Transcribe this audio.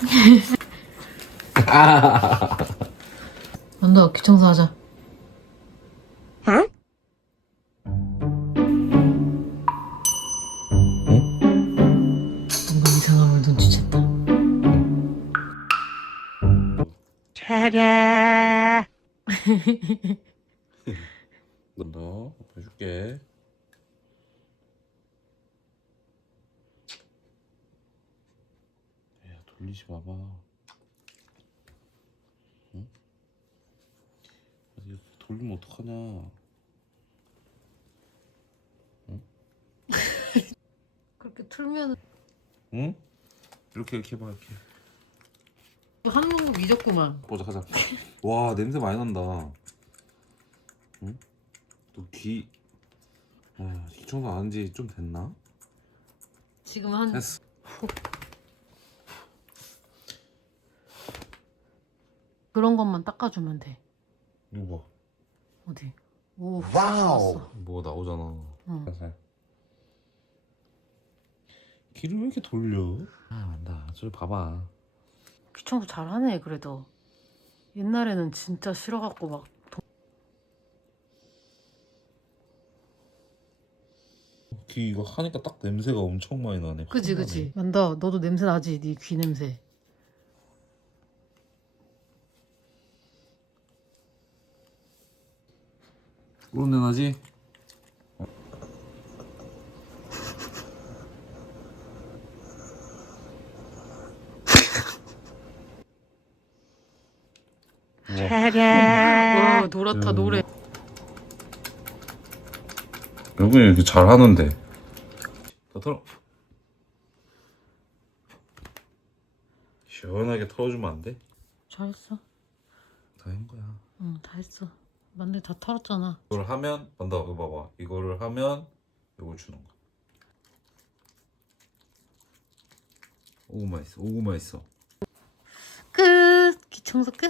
아. 만다 귀청소 하자. 뭔가 이상함을 눈치챘다. 너 해줄게. 야 돌리지 마봐. 응? 아, 이거 돌리면 어떡하냐? 그렇게 틀면 응? 이렇게 이렇게 해봐 이렇게. 한 놈도 잊었구만. 보자 가자. 와 냄새 많이 난다. 응? 또 귀. 아, 귀 청소 안한지 좀 됐나? 지금 한 됐어. 그런 것만 닦아주면 돼. 봐. 어디? 오. 와우. 좋았어. 뭐 나오잖아. 응. 살살. 귀를 왜 이렇게 돌려? 아, 안다. 저기 봐봐. 귀청소 잘하네 그래도. 옛날에는 진짜 싫어갖고 막귀 이거 하니까 딱 냄새가 엄청 많이 나네. 그지 확 그지. 만다 너도 냄새 나지 네 귀 냄새. 나네. 그런 내 나지? 와 노랗다 음. 노래. 여기 이렇게 잘하는데. 더 털어. 시원하게 털어주면 안 돼? 잘했어. 다 한 거야. 응 다 했어. 만들 다 털었잖아. 이걸 하면 만다 이거 봐봐. 이거를 하면 이걸 주는 거야. 오구 맛있어. 오구 맛있어. 끝. 귀청소 끝.